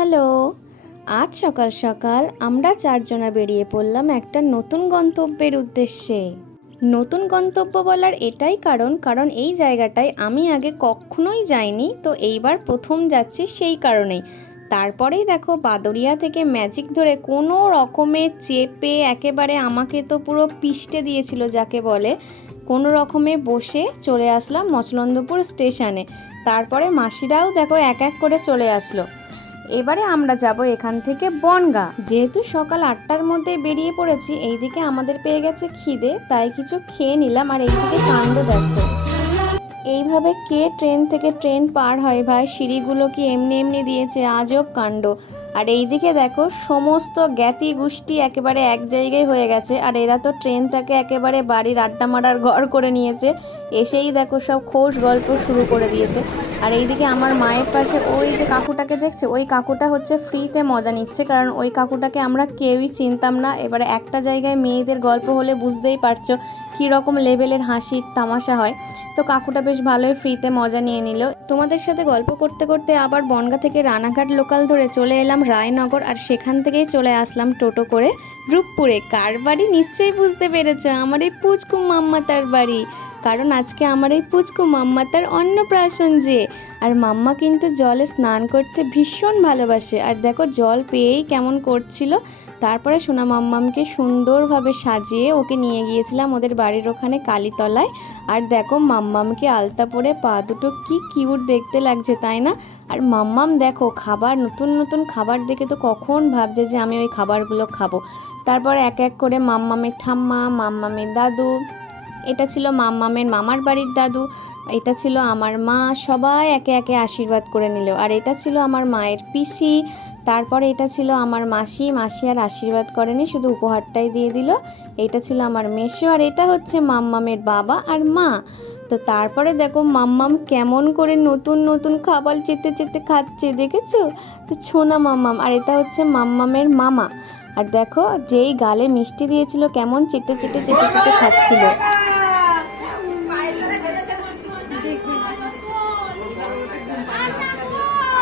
Hello, আজ সকাল সকাল আমরা চারজনা বেরিয়ে পড়লাম একটা নতুন গন্তব্যের উদ্দেশ্যে। নতুন গন্তব্য বলার এটাই কারণ এই জায়গাটায় আমি আগে কখনোই যাইনি, তো এইবার প্রথম যাচ্ছি সেই কারণেই। তারপরেই দেখো বাদরিয়া থেকে ম্যাজিক ধরে কোনো রকমে চেপে একেবারে আমাকে তো পুরো পিষ্টে দিয়েছিল যাকে বলে, কোনো রকমে বসে চলে আসলাম মচলন্দপুর স্টেশনে। তারপরে মাসিরাও দেখো এক এক করে চলে আসলো। এবারে আমরা যাব এখান থেকে বনগাঁ। যেহেতু সকাল 8টার মধ্যে বেরিয়ে পড়েছি, এইদিকে আমাদের পেয়ে গেছে খিদে, তাই কিছু খেয়ে নিলাম। আর এইদিকে কাণ্ড দেখো, এইভাবে কে ট্রেন থেকে ট্রেন পার হয় ভাই, সিঁড়িগুলো কি এমনি এমনি দিয়েছে, আজব কাণ্ড। আর এইদিকে দেখো সমস্ত জ্ঞাতি গোষ্ঠী একেবারে এক জায়গায় হয়ে গেছে, আর এরা তো ট্রেনটাকে একেবারে বাড়ির আড্ডা মারার ঘর করে নিয়েছে। এসেই দেখো সব খোশ গল্প শুরু করে দিয়েছে। আর এইদিকে আমার মায়ের পাশে ওই যে কাকুটাকে দেখছে, ওই কাকুটা হচ্ছে ফ্রিতে মজা নিচ্ছে, কারণ ওই কাকুটাকে আমরা কেউই চিনতাম না। এবারে একটা জায়গায় মেয়েদের গল্প হলে বুঝতেই পারছো কী রকম লেভেলের হাসির তামাশা হয়। তো কাকুটা বেশ ভালোই ফ্রিতে মজা নিয়ে নিল। তোমাদের সাথে গল্প করতে করতে আবার বনগাঁ থেকে রানাঘাট লোকাল ধরে চলে এলাম রায়নগর, আর সেখান থেকেই চলে আসলাম টোটো করে রূপপুরে। কার বাড়ি নিশ্চয়ই বুঝতে পেরেছো, আমার এই পুচকু মাম্মাতার বাড়ি। কারণ আজকে আমার এই পুচকু মাম্মাতার অন্নপ্রাশন যে। আর মাম্মা কিন্তু জলে স্নান করতে ভীষণ ভালোবাসে, আর দেখো জল পেয়েই কেমন করছিল। তারপরে সোনা মাম্মামকে সুন্দরভাবে সাজিয়ে ওকে নিয়ে গিয়েছিলাম ওদের বাড়ির ওখানে কালীতলায়। আর দেখো মাম্মামকে আলতা পরে পা দুটো কি কিউট দেখতে লাগছে, তাই না? আর মাম্মাম দেখো খাবার, নতুন নতুন খাবার দেখে তো কখন ভাবছে যে আমি ওই খাবারগুলো খাবো। তারপরে এক এক করে মাম্মামের ঠাম্মা, মাম্মামের দাদু, এটা ছিল মাম্মামের মামার বাড়ির দাদু, এটা ছিল আমার মা, সবাই একে একে আশীর্বাদ করে নিল। আর এটা ছিল আমার মায়ের পিসি, তারপরে এটা ছিল আমার মাসি আর আশীর্বাদ করেনি, শুধু উপহারটাই দিয়ে দিল। এটা ছিল আমার মেসো, আর এটা হচ্ছে মাম্মামের বাবা আর মা। তো তারপরে দেখো মাম্মাম কেমন করে নতুন নতুন খাবার চেতে চেতে খাচ্ছে, দেখেছো? তো ছোনা মাম্মাম, আর এটা হচ্ছে মাম্মামের মামা। আর দেখো যেই গালে মিষ্টি দিয়েছিল কেমন চেটে চেটে চেটে চেটে খাচ্ছিল।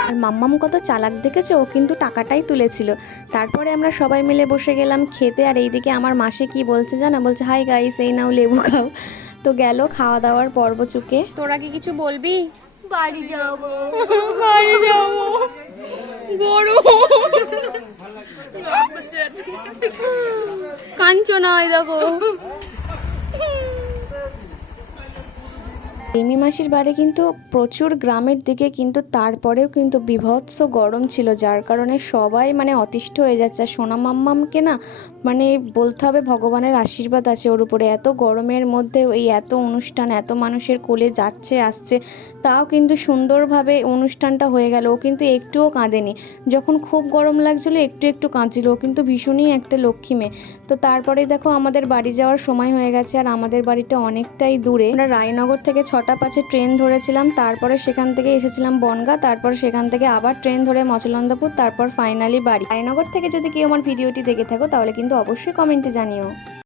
আর মাম্মাম কত চালাক দেখেছো, ও কিন্তু টাকাটাই তুলেছিল। তারপরে আমরা সবাই মিলে বসে গেলাম খেতে। আর এইদিকে আমার মাসি কি বলছে জানো, বলছে হাই গাইস, এই নাও লেবু খাও। তো গেল খাওয়া দাওয়ার পর্ব চুকে। তোরা কি কিছু বলবি? বাড়ি যাবো গরু কাঞ্চনা, ওই দেখো রিমি মাসির বাড়ি কিন্তু প্রচুর গ্রামের দিকে, কিন্তু তারপরেও কিন্তু বিভৎস গরম ছিল, যার কারণে সবাই মানে অতিষ্ঠ হয়ে যাচ্ছে। আর সোনা মাম্মামকে না মানে বলতে হবে ভগবানের আশীর্বাদ আছে ওর উপরে। এত গরমের মধ্যে এই এত অনুষ্ঠান, এত মানুষের কোলে যাচ্ছে আসছে, তাও কিন্তু সুন্দরভাবে অনুষ্ঠানটা হয়ে গেল। ও কিন্তু একটুও কাঁদেনি। যখন খুব গরম লাগছিল একটু একটু কাঁদছিল, ও কিন্তু ভীষণই একটা লক্ষ্মী মেয়ে। তো তারপরে দেখো আমাদের বাড়ি যাওয়ার সময় হয়ে গেছে, আর আমাদের বাড়িটা অনেকটাই দূরে। আমরা রায়নগর থেকে 6টা 5-এ ট্রেন ধরেছিলাম, তারপরে সেখান থেকে এসেছিলাম বনগাঁ, তারপর সেখান থেকে আবার ট্রেন ধরে মচলন্দপুর, তারপর ফাইনালি বাড়ি। রায়নগর থেকে যদি কেউ আমার ভিডিওটি দেখে থাকো তাহলে কিন্তু অবশ্যই কমেন্টে জানিও।